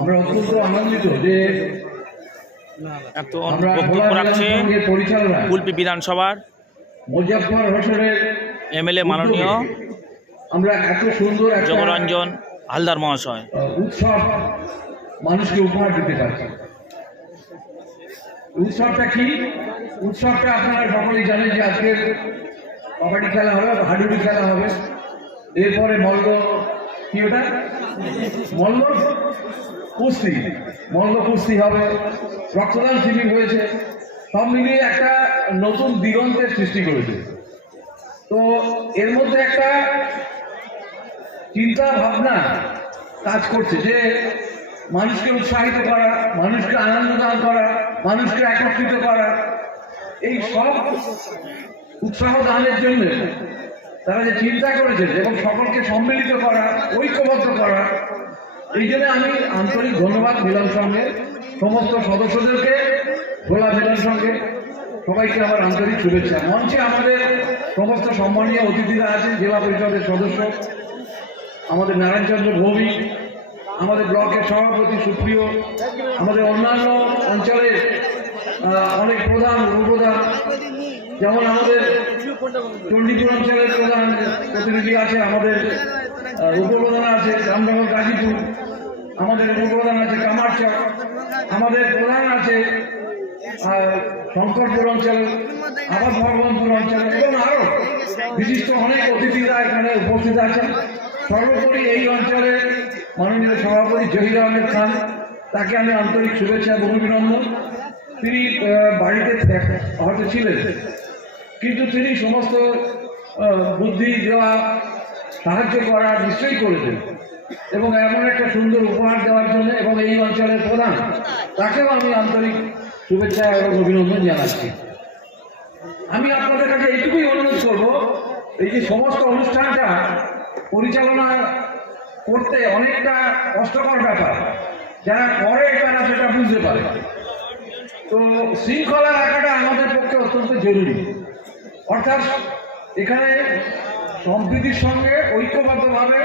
আমরা অত্যন্ত আনন্দিত যে এখন বক্তব্য রাখছে কুলপি বিধানসভার মুজাফর হোসেনের এমএলএ মাননীয় আমরা এত সুন্দর জগরঞ্জন হালদার মহাশয়। উৎসব মানুষকে উপহার দিতে পারছি। উৎসবটা কি? উৎসবটা আপনারা সকলেই জানেন যে আজকে কবাডি খেলা হবে হাডুডি খেলা হবে। এরপরে মল্ল কি ওটা? মল্ল কুস্তি মল্ল কুস্তি হবে। রক্তদান শিবির হয়েছে। সব মিলিয়ে একটা নতুন দিগন্তের সৃষ্টি করেছে। তো এর মধ্যে একটা চিন্তা, ভাবনা কাজ করছে যে মানুষকে উৎসাহিত করা, মানুষকে আনন্দ দান করা, মানুষকে একত্রিত করা, এই সব উৎসাহ দানের জন্য তারা যে চিন্তা করেছেন এবং সকলকে সম্মিলিত করা, ঐক্যবদ্ধ করা, এই জন্য আমি আন্তরিক ধন্যবাদ মিলন সঙ্গে সমস্ত সদস্যদেরকে, ভোলা মিলন সঙ্গে সবাইকে আমার আন্তরিক শুভেচ্ছা। মঞ্চে আমাদের সমস্ত সম্মানীয় অতিথিরা আছেন, জেলা পরিষদের সদস্য, আমাদের নারায়ণচন্দ্র ভৌমিক, আমাদের ব্লকের সভাপতি সুপ্রিয়, আমাদের অন্যান্য অঞ্চলের অনেক প্রধান, উপপ্রধান যেমন আমাদের চণ্ডীপুর অঞ্চলের প্রধান প্রতিনিধি আছে, আমাদের উপপ্রধান আছে রামনগর গাজীপুর, আমাদের উপপ্রধান আছে কামারচক, আমাদের প্রধান আছে শঙ্করপুর অঞ্চল, আবার ভগবানপুর অঞ্চল, এবং আরও বিশিষ্ট অনেক অতিথিরা এখানে উপস্থিত আছেন। সর্বোপরি এই অঞ্চলের মাননীয় সভাপতি জহির আহমেদ খান, তাকে আমি আন্তরিক শুভেচ্ছা এবং অভিনন্দন। তিনি বাড়িতে হয়তো ছিলেন। কিন্তু তিনি সমস্ত বুদ্ধি, দেওয়া, সাহায্য করা নিশ্চয়ই করেছেন। এবং এমন একটা সুন্দর উপহার দেওয়ার জন্য এবং এই অঞ্চলের প্রধান, তাকেও আমি আন্তরিক শুভেচ্ছা এবং অভিনন্দন জানাচ্ছি। আমি আপনাদের কাছে এইটুকুই অনুরোধ করব, এই যে সমস্ত অনুষ্ঠানটা পরিচালনা করতে অনেকটা কষ্টকর ব্যাপার, যারা করে তারা সেটা বুঝতে পারে। তো শৃঙ্খলা রাখাটা আমাদের পক্ষে অত্যন্ত জরুরি। অর্থাৎ এখানে সম্প্রীতির সঙ্গে ঐক্যবদ্ধভাবে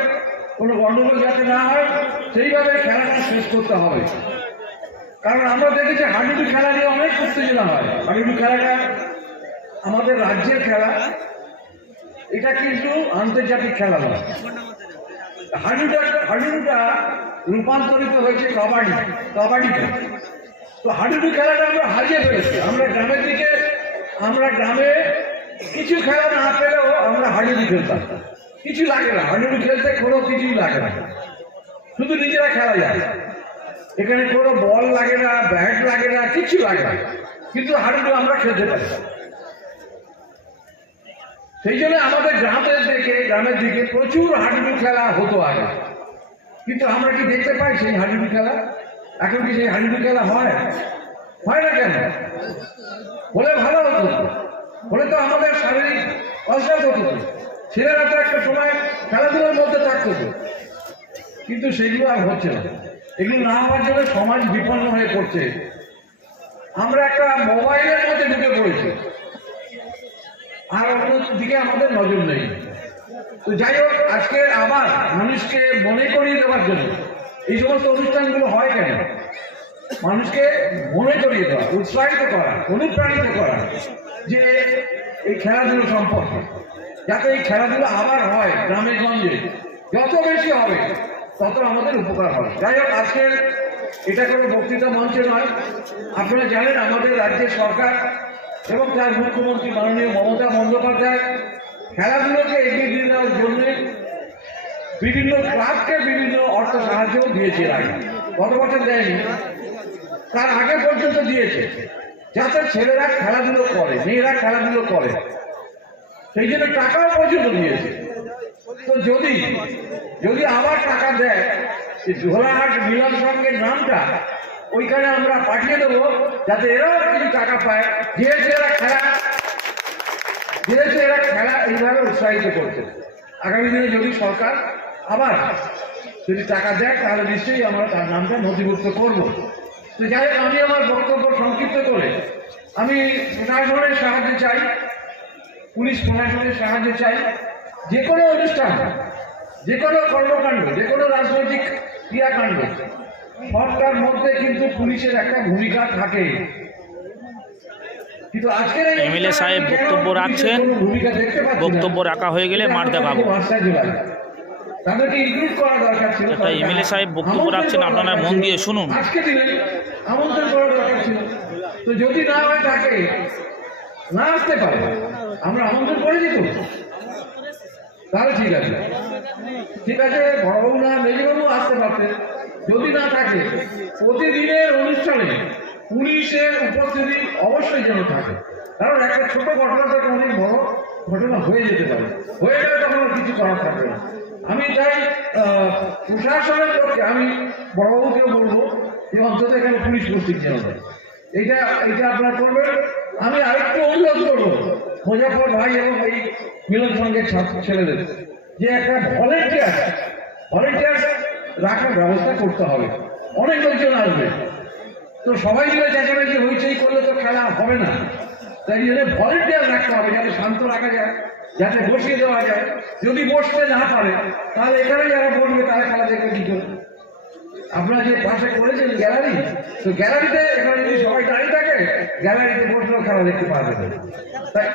কোনো গণ্ডগোল যাতে না হয়, সেইভাবে খেলাটা শেষ করতে হবে। কারণ আমরা দেখেছি হাডুডু খেলা নিয়ে অনেক উত্তেজনা হয়। হাডুডু খেলাটা আমাদের রাজ্যের খেলা। এটা কিন্তু আন্তর্জাতিক খেলা নয়। হাডুডা হাডুডুটা রূপান্তরিত হয়েছে কাবাডি কাবাডিতে। তো হাডুডু খেলাটা আমরা হারিয়ে ফেলেছি। আমরা গ্রামের দিকে আমরা গ্রামে কিছু খেলা না পেলেও আমরা হাডুডু খেলতাম। কিছু লাগে না হাডুডু খেলতে কোনো কিছুই লাগে না। শুধু নিজেরা খেলা যায়। এখানে কোনো বল লাগে না, ব্যাট লাগে না, কিছু লাগে না। কিন্তু হাডুডু আমরা খেলতে পারি। সেই জন্য আমাদের গ্রামের দিকে গ্রামের দিকে প্রচুর হাডুডু খেলা হতো আগে। কিন্তু আমরা কি দেখতে পাই সেই হাডুডু খেলা? এখন কি সেই হাডুডু খেলা হয়? হয় না কেন? বলে ভালো হতো তো। আমাদের শারীরিক অসুখ হতো। ছেলেরা তো একটা সময় খেলাধুলার মধ্যে থাকতো। কিন্তু সেগুলো আর হচ্ছে না এগুলো না হওয়ার জন্য সমাজ বিপন্ন হয়ে পড়ছে আমরা একটা মোবাইলের মধ্যে ঢুকে পড়েছি আর অন্যদিকে আমাদের নজর নেই তো যাই হোক, আজকে আবার মানুষকে মনে করিয়ে দেওয়ার জন্য এই সমস্ত অনুষ্ঠানগুলো হয় কেন মানুষকে মনে করিয়ে দেওয়া, উৎসাহিত করা, অনুপ্রাণিত করা যে এই খেলাধুলো সম্পর্কে, যাতে এই খেলাধুলো আবার হয় গ্রামে গঞ্জে যত বেশি হবে, তত আমাদের উপকার হবে। যাই হোক আজকের এটা কোনো বক্তৃতা মঞ্চে নয়। আপনারা জানেন, আমাদের রাজ্যের সরকার এবং তার মুখ্যমন্ত্রী মাননীয় মমতা বন্দ্যোপাধ্যায় খেলাধুলোকে এগিয়ে দিয়ে দেওয়ার জন্য বিভিন্ন ক্লাবকে বিভিন্ন অর্থ সাহায্য দিয়েছে। আগে গত বছর দেয়নি, তার আগে পর্যন্ত দিয়েছে। যাতে ছেলেরা খেলাধুলো করে, মেয়েরা খেলাধুলো করে। সেই জন্য টাকাও পর্যন্ত দিয়েছে তো যদি যদি আবার টাকা দেয় যে ঝোলাহাট মিলন সঙ্গের নামটা, ওইখানে আমরা পাঠিয়ে দেবো, যাতে এরাও কিছু টাকা পায়। যেহেতু এরা খেলা, যেহেতু এরা খেলা এইভাবে উৎসাহিত করছে। আগামী দিনে যদি সরকার আবার যদি টাকা দেয়, তাহলে নিশ্চয়ই আমরা তার নামটা নথিভুক্ত করব। তো যাই আমি আমার বক্তব্য সংক্ষিপ্ত আমি প্রশাসনের সাহায্য চাই পুলিশ প্রশাসনের সাহায্য চাই। যে কোনো অনুষ্ঠান যে কোনো কর্মকাণ্ড যে কোনো রাজনৈতিক ক্রিয়াকাণ্ড সবটার মধ্যে কিন্তু পুলিশের একটা ভূমিকা থাকে। সাহেব বক্তব্য রাখছেন। বক্তব্য রাখা হয়ে গেলে দেখাবো দরকার ছিল। সাহেব বক্তব্য রাখছেন, আপনারা মন দিয়ে শুনুন। আজকে দিনে আমন্ত্রণ করা দরকার ছিল। তো যদি না হয় থাকে না আসতে পারে। আমরা আমন্ত্রণ করে দিত তাহলে ঠিক আছে। ঠিক আছে বড়বাবু না মেজবাবু আসতে পারতেন যদি না থাকে, প্রতিদিনের অনুষ্ঠানে পুলিশের উপস্থিতি অবশ্যই যেন থাকে। কারণ একটা ছোট ঘটনা থেকে অনেক বড় ঘটনা হয়ে যেতে পারে। হয়ে গেলে তখন কিছু করার থাকবে না। আমি তাই প্রশাসনের পক্ষে আমি বড়বাবুকেও বলব যে অন্তত এখানে পুলিশ পোস্টিং যেন দেয় এইটা এইটা আপনারা করবেন। আমি আরেকটু অনুরোধ করব, মুজাফর ভাই এবং এই মিলন ছাত্র ছেলেদের, যে একটা ভলেন্টিয়ার ভলেন্টিয়ার রাখার ব্যবস্থা করতে হবে। অনেক লোকজন আসবে। তো সবাই মিলে চেঁচামেচি হইচই করলে তো খেলা হবে না। তাই জন্য ভলেন্টিয়ার রাখতে হবে, যাতে শান্ত রাখা যায়, যাতে বসিয়ে দেওয়া যায়। যদি বসতে না পারে, তাহলে এখানে যারা বসবে, তারা খেলা দেখবে কি করে? আপনারা যে পাশে করেছেন গ্যালারি, তো গ্যালারিতে এখানে যদি সবাই দাঁড়িয়ে থাকে, গ্যালারিতে বসলেও খেলা দেখতে যাবে। তাই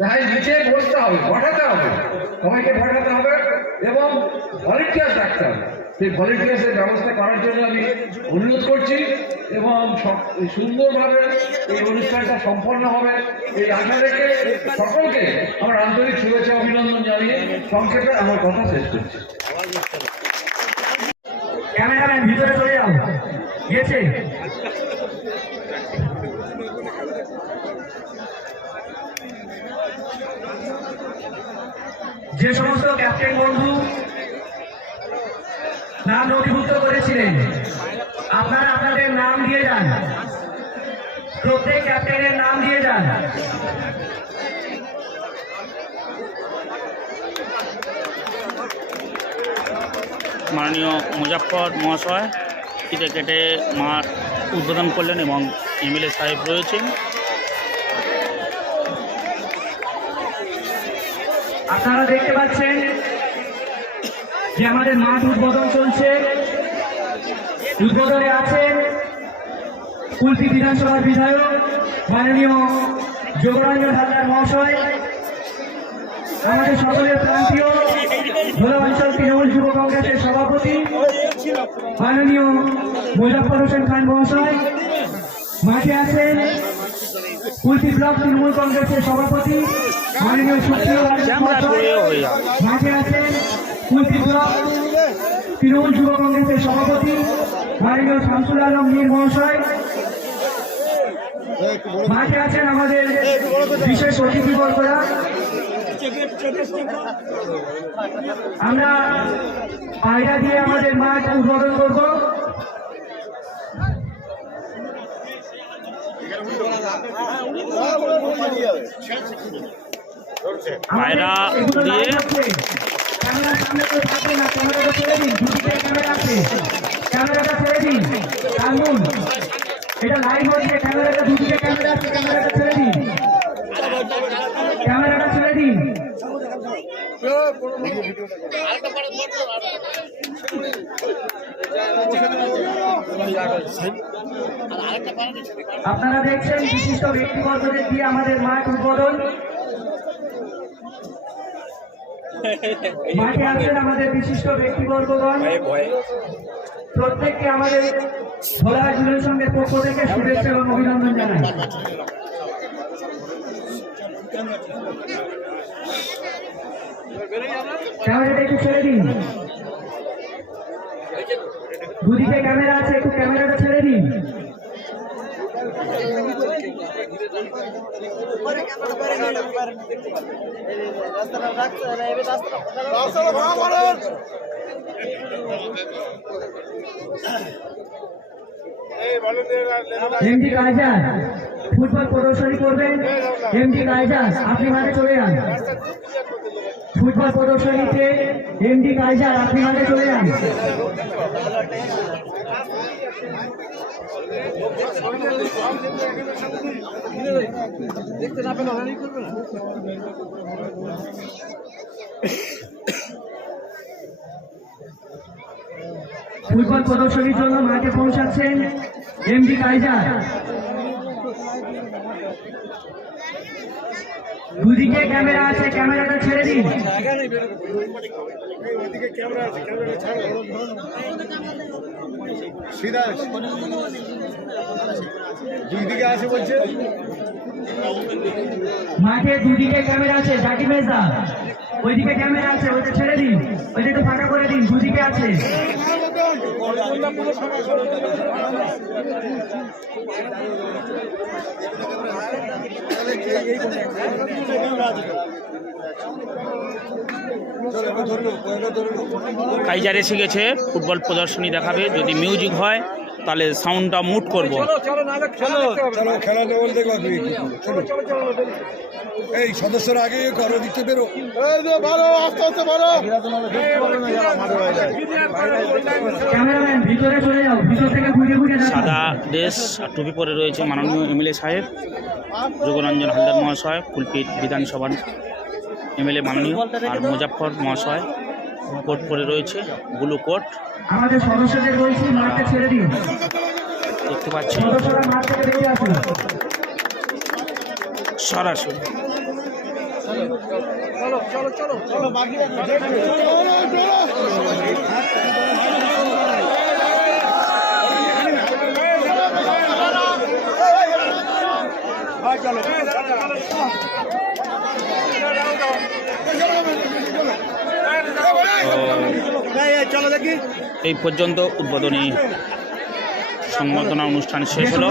তাই নিচে বসতে হবে, বসাতে হবে। সবাইকে বসাতে হবে এবং ভলেন্টিয়ার্স রাখতে হবে। সেই ভলেন্টিয়ার্সের ব্যবস্থা করার জন্য আমি অনুরোধ করছি এবং সুন্দরভাবে এই অনুষ্ঠানটা সম্পন্ন হবে। এই আশা রেখে সকলকে আমার আন্তরিক শুভেচ্ছা, অভিনন্দন জানিয়ে সংক্ষেপে আমার কথা শেষ করছি। ক্যামেরাম্যান ভিতরে চলে যাও। গেছে যে সমস্ত ক্যাপ্টেন বন্ধু নাম নথিভুক্ত করেছিলেন, আপনারা আপনাদের নাম দিয়ে যান। প্রত্যেক ক্যাপ্টেনের নাম দিয়ে যান। মাননীয় মুজাফর মহাশয় ফিতে কেটে মাঠ উদ্বোধন করলেন এবং এমএলএ সাহেব রয়েছেন। আপনারা দেখতে পাচ্ছেন যে আমাদের মাঠ উদ্বোধন চলছে। উদ্বোধনে আছেন কুলপি বিধানসভার বিধায়ক, মাননীয় যোগরঞ্জন হালদার মহাশয়, আমাদের সকলের প্রান্তীয় ভোলা অঞ্চল তৃণমূল যুব কংগ্রেসের সভাপতি, মাননীয় মুজাফর হোসেন খান মহাশয়, মাঠে আছেন কুলপি ব্লক তৃণমূল কংগ্রেসের সভাপতি, মাননীয় সুপ্রিয় আছেন কুলপি ব্লক তৃণমূল যুব কংগ্রেসের সভাপতি, মাননীয় শামসুল আলম মীর মহাশয়। মাঠে আছেন আমাদের বিশেষ অতিথিবর্গরা আমরা পায়রা দিয়ে আমাদের মাঠ উদ্বোধন করব। পায়রা দিয়ে ক্যামেরা সামনে করে থাকবে না ক্যামেরাটা ছেড়ে দিন। দুদিকে ক্যামেরা আছে। ক্যামেরাটা ছেড়ে দিন। টাঙ্গুন এটা লাইভ হচ্ছে ক্যামেরাটা দুদিকে ক্যামেরা আছে ক্যামেরাটা ছেড়ে দিন। ক্যামেরাটা আপনারা দেখছেন বিশিষ্ট ব্যক্তিবর্গদের দিয়ে আমাদের মাঠ উদ্বোধন। মাঠে আছেন আমাদের বিশিষ্ট ব্যক্তিবর্গগণ। প্রত্যেককে আমাদের ভোলা সঙ্গে পক্ষ থেকে শুভেচ্ছা এবং অভিনন্দন জানাই। ক্যামেরাটা একটু ছেড়ে দিন। দুদিকে ক্যামেরা আছে, একটু ক্যামেরাটা ছেড়ে দিন। এমডি কাইজার ফুটবল প্রদর্শনী করবেন। এমডি কাইজার আপনি মাঠে চলে যান। ফুটবল প্রদর্শনীতে এমডি কাইজার আপনি মাঠে চলে যান। ফুটবল প্রদর্শনীর জন্য মাঠে পৌঁছাচ্ছেন এমডি কাইজার। দুদিকে ক্যামেরা আছে, ক্যামেরাটা ছেড়ে দিন। মাঠে দুদিকে ক্যামেরা আছে জাকি মেজদা। ওইদিকে ক্যামেরা আছে, ওইটা ছেড়ে দিন। ওইটা একটু ফাঁকা করে দিন, দুদিকে আছে। কাইজার এসে গেছে ফুটবল প্রদর্শনী দেখাবে যদি মিউজিক হয় তাহলে সাউন্ডটা মুট করব। এই সদস্যরা আগে করো দিকতে বেরো। ভালো আস্তে আস্তে ভালো ক্যামেরাম্যান ভিতরে চলে যাও ভিতর থেকে ঘুরে ঘুরে দেখো সাদা ড্রেস আর টুপি পরে রয়েছে মাননীয় এমএলএ সাহেব যোগরঞ্জন হালদার মহাশয় ফুলপিট বিধানসভার এমএলএ মাননীয় আর মুজাফর মহাশয়। কোট পরে রয়েছে ব্লু কোট। আমাদের সদস্যদের বলছি মাঠটা ছেড়ে দিন দেখতে পাচ্ছি। সদস্যরা মাঠ থেকে বেরিয়ে আসুন। সরাসরি। চলো এই পর্যন্ত উদ্বোধনী সংবর্ধনা অনুষ্ঠান শেষ হলো।